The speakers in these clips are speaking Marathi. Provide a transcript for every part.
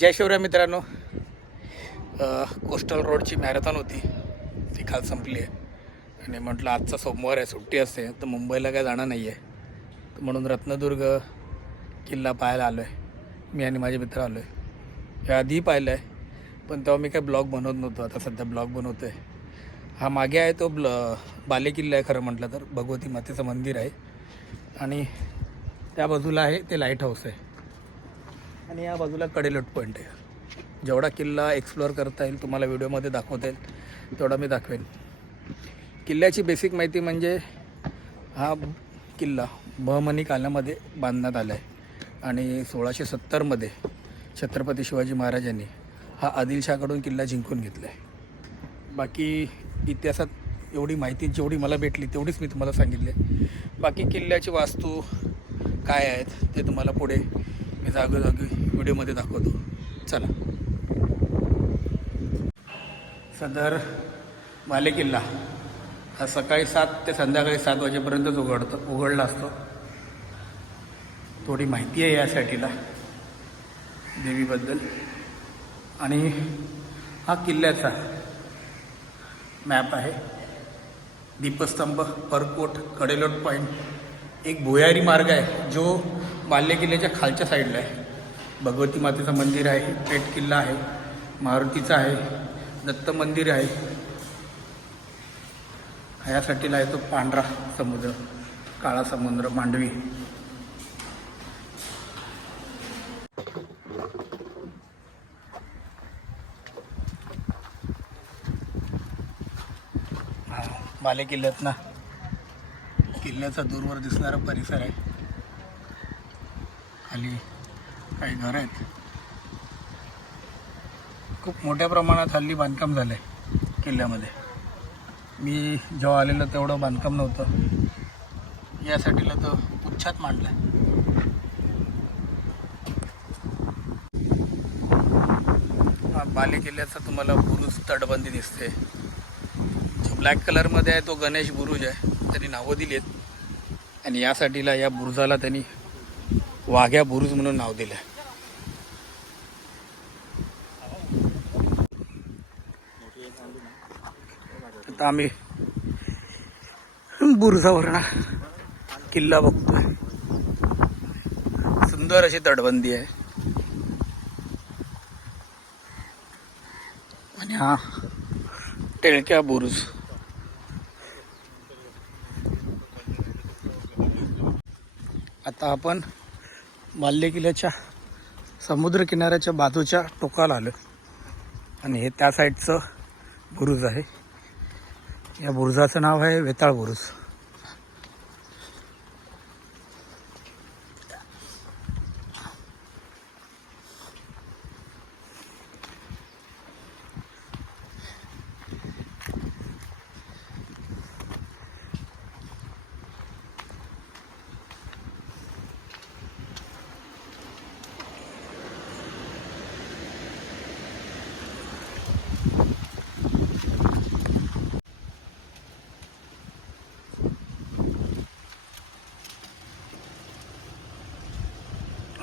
जय शिवराय मित्रांनो. कोस्टल रोडची मॅरेथॉन होती. ती काल संपली आहे. आणि म्हटलं आजचा सोमवार आहे सुट्टी असते. तर मुंबईला काय जाणं नाही आहे तर म्हणून रत्नदुर्ग किल्ला पाहायला आलो आहे मी आणि माझे मित्र आलो आहे या आधीही पाहिलं आहे पण तेव्हा मी काय ब्लॉग बनवत नव्हतो. आता सध्या ब्लॉग बनवतो आहे हा मागे आहे तो ब्ल बालेकिल्ला आहे खरं म्हटलं तर. भगवती मातेचं मंदिर आहे. आणि त्या बाजूला आहे ते लाइट हाऊस आहे. आणि या बाजूला कडेलोट पॉईंट आहे. जेवढा किल्ला एक्सप्लोअर करता येईल तुम्हाला व्हिडिओमध्ये दाखवता. येईल तेवढा मी दाखवेन. किल्ल्याची बेसिक माहिती म्हणजे हा किल्ला बहमनी कालामध्ये बांधण्यात आला आहे आणि सोळाशे सत्तरमध्ये छत्रपती शिवाजी महाराजांनी हा आदिलशाहकडून किल्ला जिंकून घेतला आहे बाकी इतिहासात एवढी माहिती जेवढी मला भेटली तेवढीच मी तुम्हाला सांगितले. बाकी किल्ल्याची वास्तू काय आहेत ते तुम्हाला पुढे मी जागोजागी व्हिडिओमध्ये दाखवतो. चला. सदर माले किल्ला हा सकाळी सात ते संध्याकाळी सात वाजेपर्यंतच उघडतो उघडला असतो. थोडी माहिती आहे या साठीला देवीबद्दल. आणि हा किल्ल्याचा मॅप आहे. दीपस्तंभ परकोट कडेलोट पॉईंट एक भुयारी मार्ग आहे जो बाल्य किल्ल्याच्या खालच्या साईडला आहे. भगवती मातेचं मंदिर आहे पेट किल्ला आहे मारुतीचा आहे दत्त मंदिर आहे. ह्यासाठीला आहे तो पांढरा समुद्र काळा समुद्र मांडवी. हा, बाले किल्ल्यात ना किल्ल्याचा दूरवर दिसणारा परिसर आहे. खाली काही घरं आहेत. खूप मोठ्या प्रमाणात हल्ली बांधकाम झालं आहे किल्ल्यामध्ये. मी जेव्हा आलेलं तेवढं बांधकाम नव्हतं. यासाठीला तो पुच्छात मांडला आहे बाले किल्ल्याचा तुम्हाला बुरुज तटबंदी दिसते जो ब्लॅक कलरमध्ये आहे तो गणेश बुरुज आहे. त्यांनी नावं दिली आहेत आणि यासाठीला या बुरुजाला त्यांनी वाघ्या बुरुज म्हणून नाव दिलं आहे आता आम्ही बुरुजावर किल्ला बघतोय. सुंदर अशी तटबंदी आहे. आणि हा टेळक्या बुरुज. आता आपण बाल्य किल्ल्याच्या समुद्र किनाऱ्याच्या बाजूच्या टोकाला आलं आणि हे त्या साईडचं बुरुज आहे. या बुरुजाचं नाव आहे वेताळ बुरुज.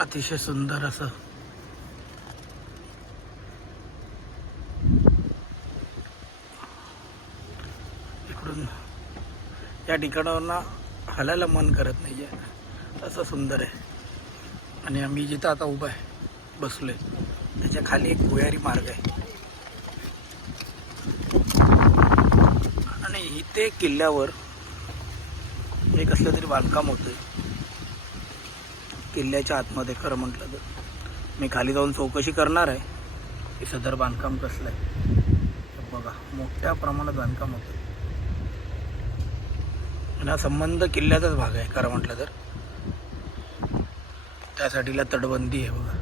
अतिशय सुंदर असं. इकडून या ठिकाणावरनं हलायला मन करत नाही आहे असं सुंदर आहे. आणि आम्ही जिथं आता उभा आहे बसलोय त्याच्याखाली एक भुयारी मार्ग आहे. आणि इथे किल्ल्यावर एक असलं तरी बांधकाम होतं किल्ल्याच्या आतमध्ये खरं म्हटलं तर. मी खाली जाऊन चौकशी करणार आहे. की सदर बांधकाम कसलं आहे? बघा मोठ्या प्रमाणात बांधकाम होतं. आणि हा संबंध किल्ल्याचाच भाग आहे खरं म्हटलं तर. त्यासाठीला तटबंदी आहे बघा.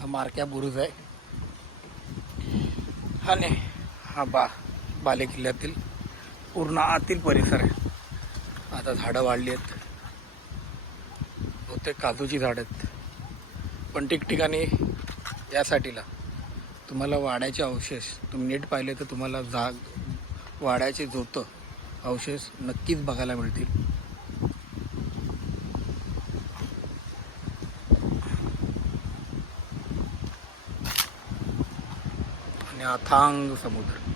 हा मारक्या बुरुज आहे. हा नाही हा बा. बाले किल्ल्यातील पूर्ण आतील परिसर आहे. आता झाडं वाढली आहेत. बहुतेक काजूची झाडं आहेत. पण ठिकठिकाणी यासाठीला तुम्हाला वाड्याचे अवशेष तुम्ही नीट पाहिले तर तुम्हाला जाग वाड्याचे जोतं अवशेष नक्कीच बघायला मिळतील. आणि अथांग समुद्र.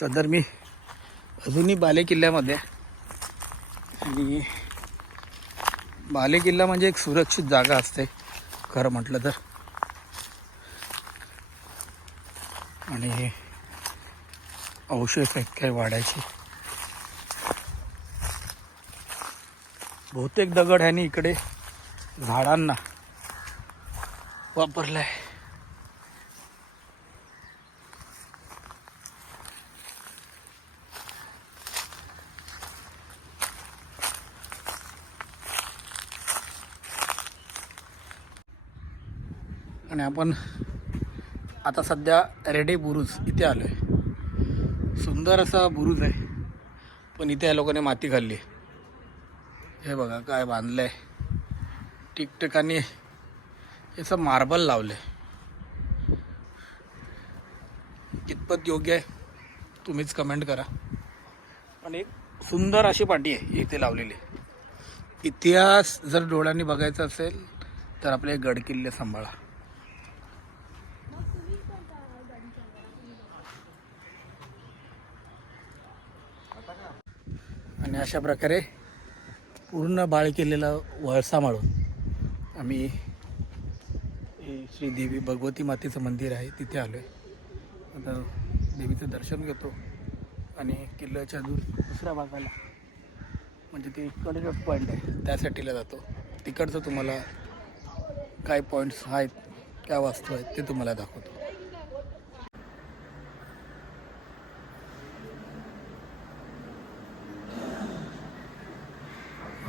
सदर मी अजूनही बाले किल्ल्यामध्ये आणि बाले किल्ला म्हणजे एक सुरक्षित जागा असते खरं म्हटलं तर. आणि अवशेष आहेत काही वाढायचे. बहुतेक दगड ह्यानी इकडे झाडांना वापरलाय. आणि आपण आता सध्या रेडे बुरुज इथे आलो आहे सुंदर असा बुरुज आहे पण इथे या लोकांनी माती खाल्ली. हे बघा काय बांधलं आहे ठिकठिकाणी याचं मार्बल लावलं आहे कितपत योग्य आहे तुम्हीच कमेंट करा. आणि एक सुंदर अशी पाटी आहे इथे लावलेली. इतिहास जर डोळ्यांनी बघायचा असेल तर आपले गडकिल्ले सांभाळा. आणि अशा प्रकारे पूर्ण बाळ केलेला वळसा माळून आम्ही हे श्री देवी भगवती मातेचं मंदिर आहे तिथे आलो आहे आता देवीचं दर्शन घेतो आणि किल्ल्याच्या दूर दुसऱ्या भागाला म्हणजे ते इकडे पॉईंट आहे त्यासाठीला जातो. तिकडचं तुम्हाला काय पॉईंट्स आहेत काय वास्तू आहेत ते तुम्हाला दाखवतो.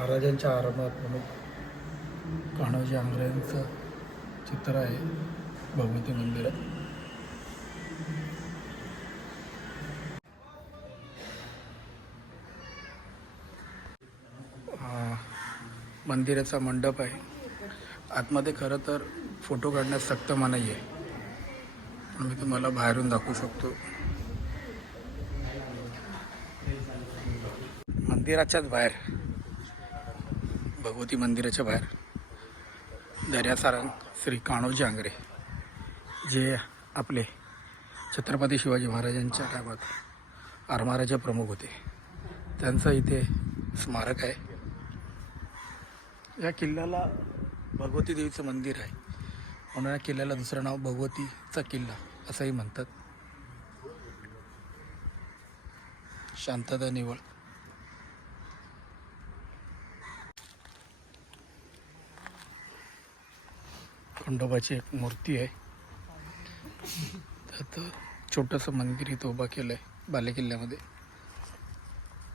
महाराजांच्या आरंभात प्रमुख कान्होजी आंग्र्यांचं चित्र आहे भगवती मंदिरात मंदिराचा मंडप आहे. आतमध्ये खरं तर फोटो काढण्यास सक्त मनाई आहे पण मी तुम्हाला बाहेरून दाखवू शकतो. मंदिराच्याच बाहेर. भगवती मंदिराच्या बाहेर. दर्यासारंग श्री काणोजी आंगरे जे आपले छत्रपती शिवाजी महाराजांच्या टायमात आरमाराचे प्रमुख होते. त्यांचं इथे स्मारक आहे. या किल्ल्याला भगवती देवीचं मंदिर आहे. म्हणून या किल्ल्याला दुसरं नाव भगवतीचा किल्ला असंही म्हणतात. शांतता निवळ. खंडोबाची एक मूर्ती आहे. त्यात छोटंसं मंदिर इथं उभा केलं आहे बालेकिल्ल्यामध्ये.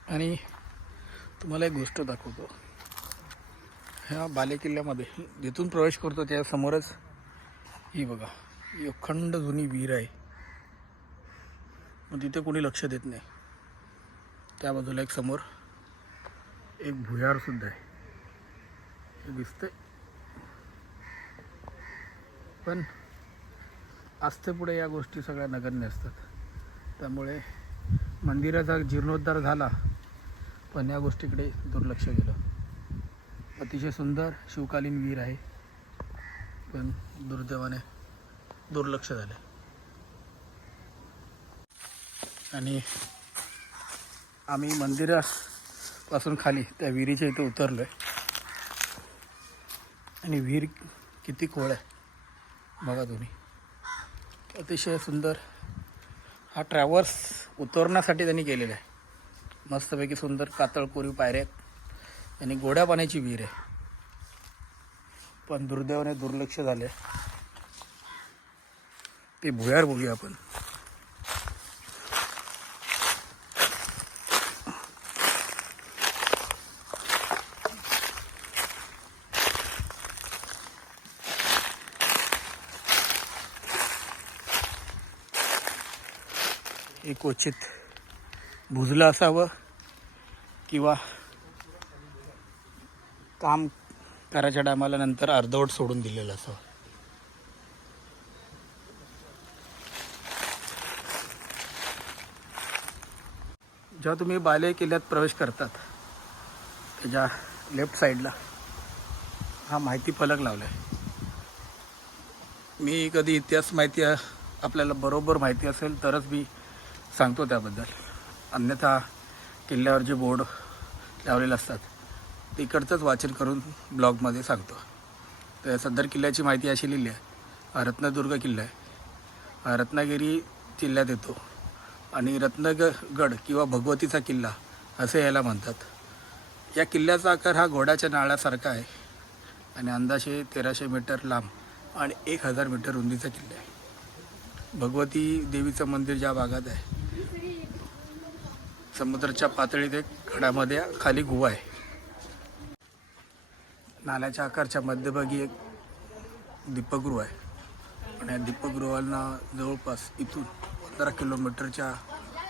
आणि तुम्हाला एक गोष्ट दाखवतो. ह्या बालेकिल्ल्यामध्ये जिथून प्रवेश करतो त्यासमोरच ही बघा ही अखंड जुनी विहीर आहे. मग तिथे कोणी लक्ष देत नाही. त्या बाजूला एक समोर एक भुयारसुद्धा आहे. हे दिसतंय. पण आस्थेपुढे या गोष्टी सगळ्या नगण्य असतात. त्यामुळे मंदिराचा जीर्णोद्धार झाला पण या गोष्टीकडे दुर्लक्ष गेलं अतिशय सुंदर शिवकालीन वीर आहे पण दुर्दैवाने दुर्लक्ष झालं. आणि आम्ही मंदिरापासून खाली त्या विहिरीच्या इथं उतरलो आहे आणि विहीर किती खोळ आहे. बघा तुम्ही. अतिशय सुंदर हा ट्रॅव्हल्स उतरण्यासाठी त्यांनी केलेला आहे. मस्तपैकी सुंदर कातळ कोरीव पायऱ्या आहेत. आणि गोड्या पाण्याची विहीर आहे. पण दुर्दैवाने दुर्लक्ष झाले ते भुयार बघूया आपण. हे क्वचित भुजलं असावं किंवा काम करायच्या टायमाला नंतर अर्धवट सोडून दिलेलं असावं. जेव्हा तुम्ही बाले किल्ल्यात प्रवेश करतात त्याच्या लेफ्ट साईडला हा माहिती फलक लावला आहे मी कधी इतिहास माहिती आपल्याला बरोबर माहिती असेल तरच मी सांगतो त्याबद्दल. अन्यथा किल्ल्यावर जे बोर्ड लावलेले असतात तिकडचंच वाचन करून ब्लॉगमध्ये सांगतो. तर सदर किल्ल्याची माहिती अशी लिहिली आहे रत्नदुर्ग किल्ला आहे. रत्नागिरी जिल्ह्यात येतो. आणि रत्नगड किंवा भगवतीचा किल्ला असे याला म्हणतात. या किल्ल्याचा आकार हा घोड्याच्या नाळासारखा आहे. आणि अंदाजे तेराशे मीटर लांब आणि एक हजार मीटर रुंदीचा किल्ला आहे. भगवती देवीचं मंदिर ज्या भागात आहे समुद्राच्या पातळीत एक गडामध्ये खाली गुहा आहे. नाल्याच्या आकारच्या मध्यभागी एक दीपगृह आहे. आणि या दीपगृहांना जवळपास इथून पंधरा किलोमीटरच्या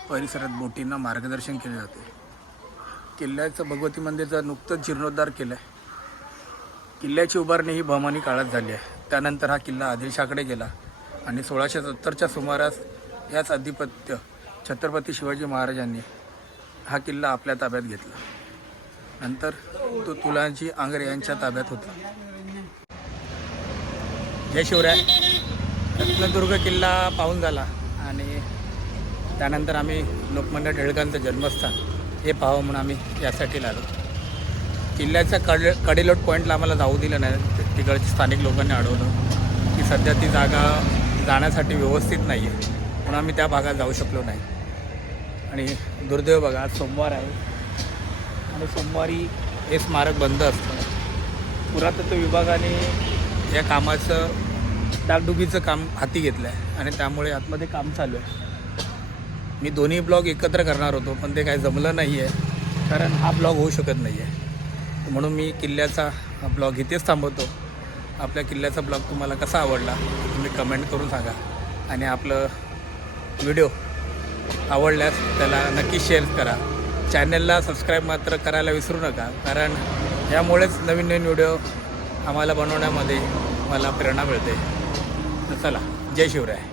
परिसरात बोटींना मार्गदर्शन केले जाते. किल्ल्याचं भगवती मंदिरचा नुकतंच जीर्णोद्धार केला आहे किल्ल्याची उभारणी ही बहमानी काळात झाली आहे. त्यानंतर हा किल्ला आदिलशाकडे गेला आणि सोळाशे सत्तरच्या सुमारास याच अधिपत्य छत्रपती शिवाजी महाराजांनी हा किल्ला आपल्या ताब्यात घेतला. नंतर तो तुलांची आंग्रे यांच्या ताब्यात होता. जय शिवराय. रत्नदुर्ग किल्ला पाहून झाला आणि त्यानंतर आम्ही लोकमान्य टिळकांचं जन्मस्थान हे पाहावं म्हणून आम्ही यासाठी लागलो. किल्ल्याच्या कड कडेलोट पॉईंटला आम्हाला जाऊ दिलं नाही. तिकडच्या स्थानिक लोकांनी अडवलं की सध्या ती जागा जाण्यासाठी व्यवस्थित नाही आहे म्हणून आम्ही त्या भागात जाऊ शकलो नाही. आणि दुर्दैव बघा आज सोमवार आहे. आणि सोमवारी हे स्मारक बंद असतं. पुरातत्व विभागाने या कामाचं डागडुबीचं काम हाती घेतलं आहे आणि त्यामुळे आतमध्ये काम चालू आहे. मी दोन्ही ब्लॉग एकत्र करणार होतो पण ते काय जमलं नाही आहे कारण हा ब्लॉग होऊ शकत नाही आहे म्हणून मी किल्ल्याचा ब्लॉग इथेच थांबवतो. आपल्या किल्ल्याचा ब्लॉग तुम्हाला कसा आवडला तुम्ही कमेंट करून सांगा. आणि आपलं व्हिडिओ आवडल्यास त्याला नक्की शेअर करा. चॅनलला सबस्क्राईब मात्र करायला विसरू नका कारण यामुळेच नवीन नवीन व्हिडिओ आम्हाला बनवण्यामध्ये मला प्रेरणा मिळते. तर चला जय शिवराय.